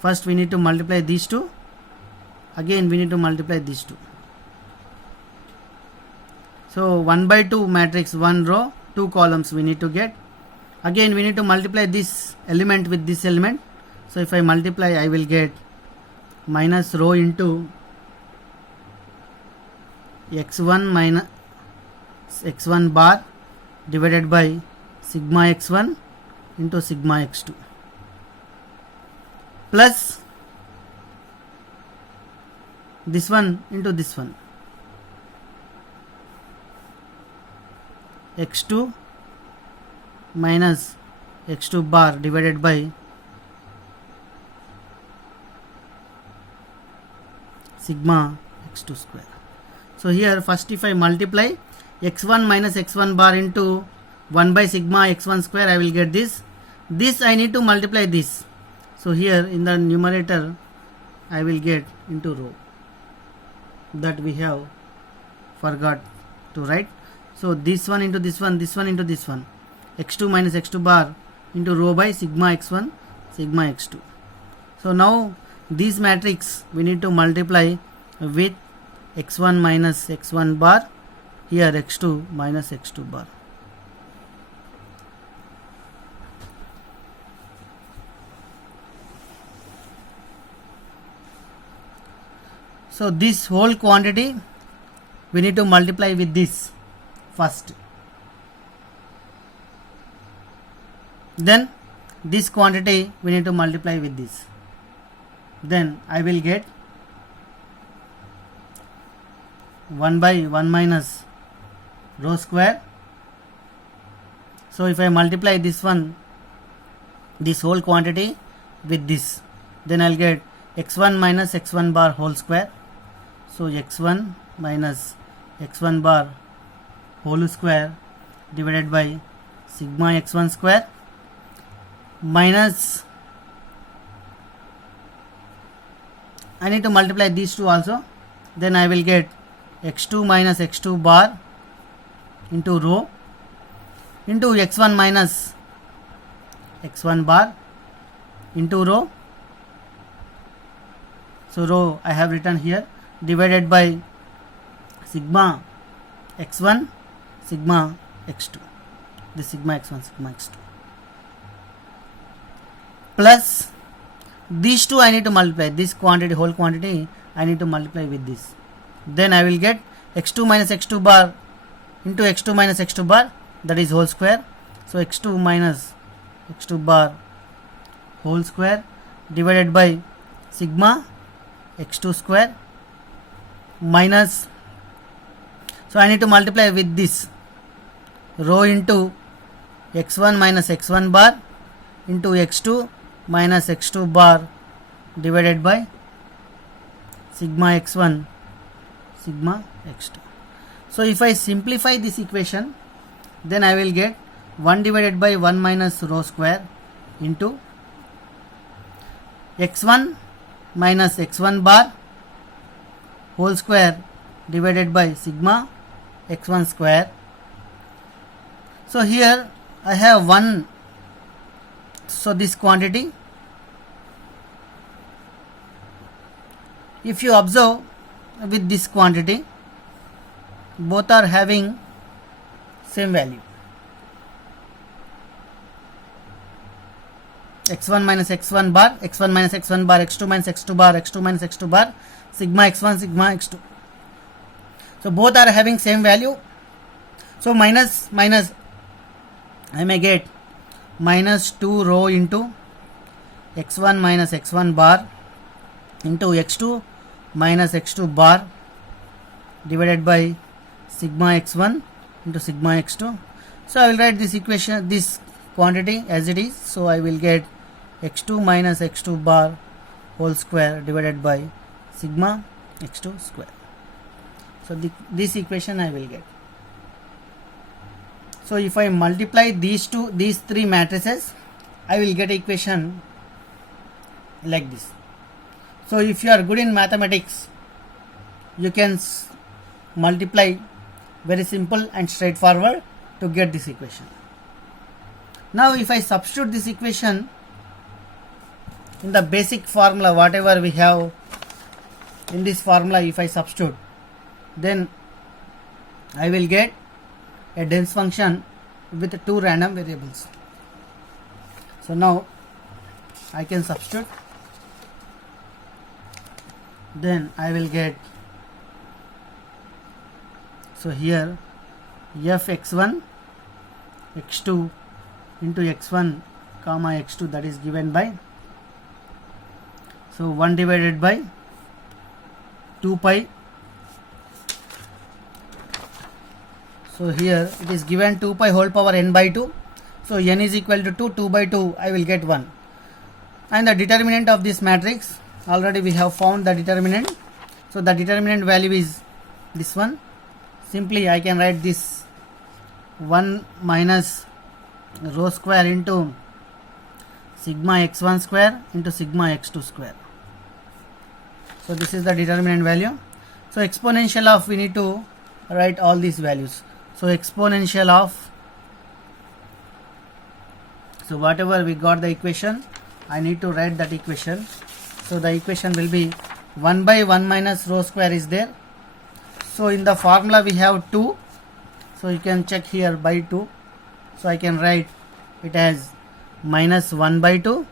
First we need to multiply these two. Again we need to multiply these two. So 1 by 2 matrix, 1 row, 2 columns we need to get. Again we need to multiply this element with this element. So if I multiply, I will get minus row into x1 minus x1 bar divided by sigma x1 into sigma x2 plus this one into this one, x2 minus x2 bar divided by sigma x2 square. So here first if I multiply x1 minus x1 bar into 1 by sigma x1 square, I will get this. This I need to multiply this. So here in the numerator I will get into row. That we have forgot to write. So this one into this one, this one into this one, x2 minus x2 bar into row by sigma x1 sigma x2. So now this matrix we need to multiply with x1 minus x1 bar, here x2 minus x2 bar. So this whole quantity we need to multiply with this first. Then this quantity we need to multiply with this. Then I will get 1 by 1 minus row square. So if I multiply this one, this whole quantity with this, then I'll get x1 minus x1 bar whole square. So x1 minus x1 bar whole square divided by sigma x1 square minus, I need to multiply these two also. Then I will get x2 minus x2 bar into row into x1 minus x1 bar into row. So row I have written here divided by sigma x1 sigma x2, the sigma x1 sigma x2 plus these two I need to multiply, this quantity whole quantity I need to multiply with this. Then I will get x2 minus x2 bar into x2 minus x2 bar, that is whole square. So x2 minus x2 bar whole square divided by sigma x2 square minus, so I need to multiply with this row into x1 minus x1 bar into x2 minus x2 bar divided by sigma x1 sigma x2. So if I simplify this equation, then I will get 1 divided by 1 minus row square into x1 minus x1 bar whole square divided by sigma x1 square. So here I have 1, so this quantity, if you observe with this quantity, both are having same value. x1 minus x1 bar, x1 minus x1 bar, x2 minus x2 bar, x2 minus x2 bar, sigma x1 sigma x2. So both are having same value. So minus I may get minus 2 row into x1 minus x1 bar into x2 minus x2 bar divided by sigma x1 into sigma x2. So I will write this equation, this quantity as it is. So I will get x2 minus x2 bar whole square divided by sigma x2 square. So this equation I will get. So if I multiply these three matrices, I will get equation like this. So if you are good in mathematics, you can multiply very simple and straightforward to get this equation. Now if I substitute this equation in the basic formula, whatever we have in this formula, if I substitute, then I will get a dense function with two random variables. So now I can substitute, then I will get, so here fx1 x2 into x1 comma x2, that is given by, so 1 divided by 2 pi. So here it is given 2 pi whole power n by 2. So n is equal to 2 by 2, I will get 1. And the determinant of this matrix, already we have found the determinant. So the determinant value is this one. Simply I can write this 1 minus rho square into sigma x1 square into sigma x2 square. So this is the determinant value. So exponential of, we need to write all these values. So exponential of, so whatever we got the equation, I need to write that equation. So the equation will be 1 by 1 minus rho square is there. So in the formula we have 2. So you can check here by 2. So I can write it as minus 1 by 2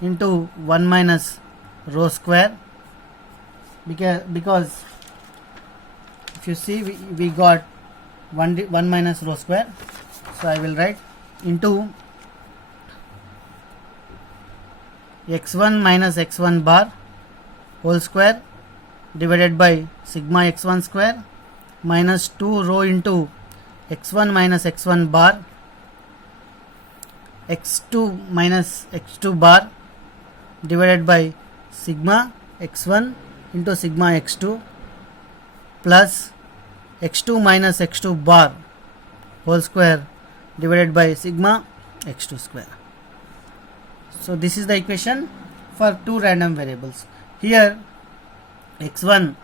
into 1 minus rho square, because if you see we got 1 minus rho square. So I will write into x1 minus x1 bar whole square divided by sigma x1 square minus 2 rho into x1 minus x1 bar x2 minus x2 bar divided by sigma x1 into sigma x2 plus x2 minus x2 bar whole square divided by sigma x2 square. So this is the equation for two random variables. Here x1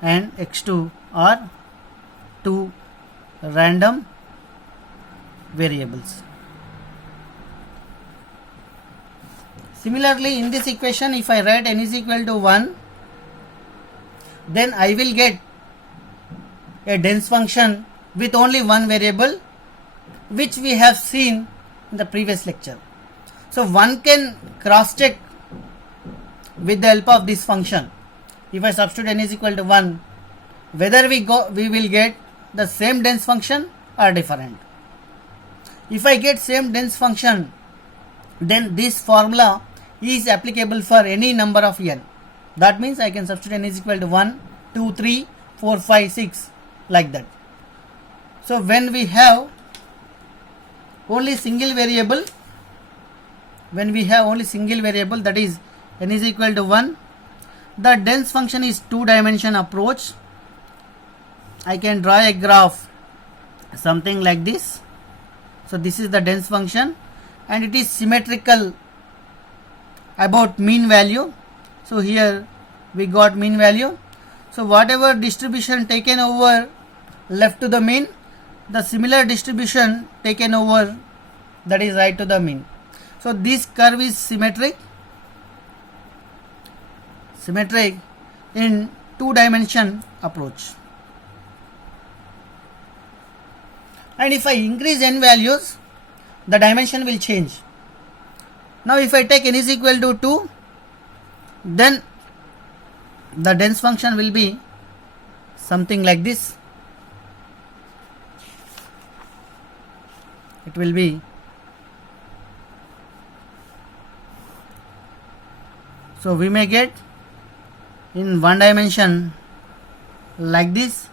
and x2 are two random variables. Similarly, in this equation, if I write n is equal to 1, then I will get a dense function with only one variable, which we have seen in the previous lecture. So one can cross check with the help of this function. If I substitute n is equal to 1, whether we will get the same dense function or different. If I get same dense function, then this formula is applicable for any number of n. That means I can substitute n is equal to 1, 2, 3, 4, 5, 6 like that. So when we have only single variable, that is n is equal to 1, the dense function is two-dimension approach. I can draw a graph something like this. So this is the dense function and it is symmetrical about mean value. So here we got mean value. So whatever distribution taken over left to the mean, the similar distribution taken over, that is right to the mean. So this curve is symmetric in two-dimension approach. And if I increase n values, the dimension will change. Now if I take n is equal to 2, then the dense function will be something like this. It will be so we may get in one dimension like this,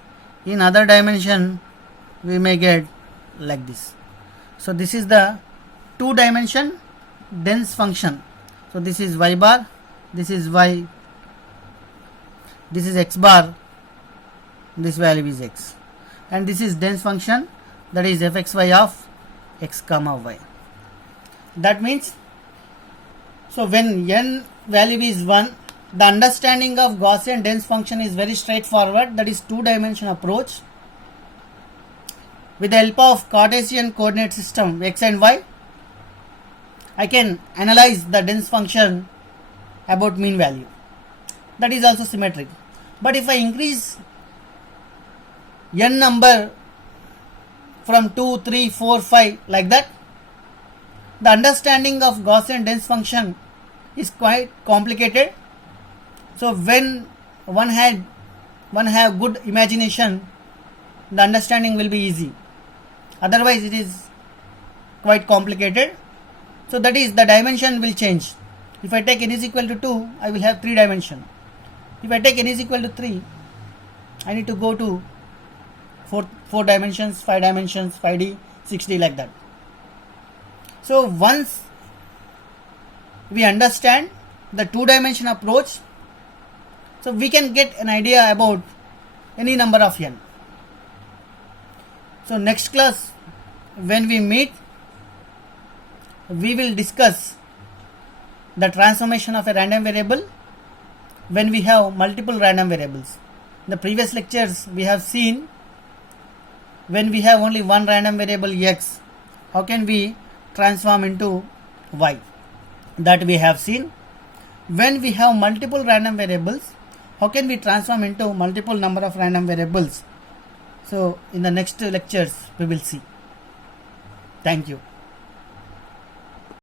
in other dimension we may get like this. So this is the two-dimension dense function. So this is y bar, this is y, this is x bar, this value is x, and this is dense function, that is fxy of x comma y. That means, so when n value is 1, the understanding of Gaussian dense function is very straightforward, that is two-dimension approach. With the help of Cartesian coordinate system x and y, I can analyze the dense function about mean value. That is also symmetric. But if I increase n number from 2, 3, 4, 5 like that, the understanding of Gaussian dense function is quite complicated. So when one have good imagination, the understanding will be easy. Otherwise it is quite complicated. So that is, the dimension will change. If I take n is equal to 2, I will have 3 dimension. If I take n is equal to 3, I need to go to 4 dimensions, 5 dimensions, 5D, 6D like that. So once we understand the 2-dimension approach, so we can get an idea about any number of n. So next class, when we meet, we will discuss the transformation of a random variable when we have multiple random variables. In the previous lectures, we have seen when we have only one random variable x, how can we transform into y? That we have seen. When we have multiple random variables, how can we transform into multiple number of random variables? So in the next lectures, we will see. Thank you.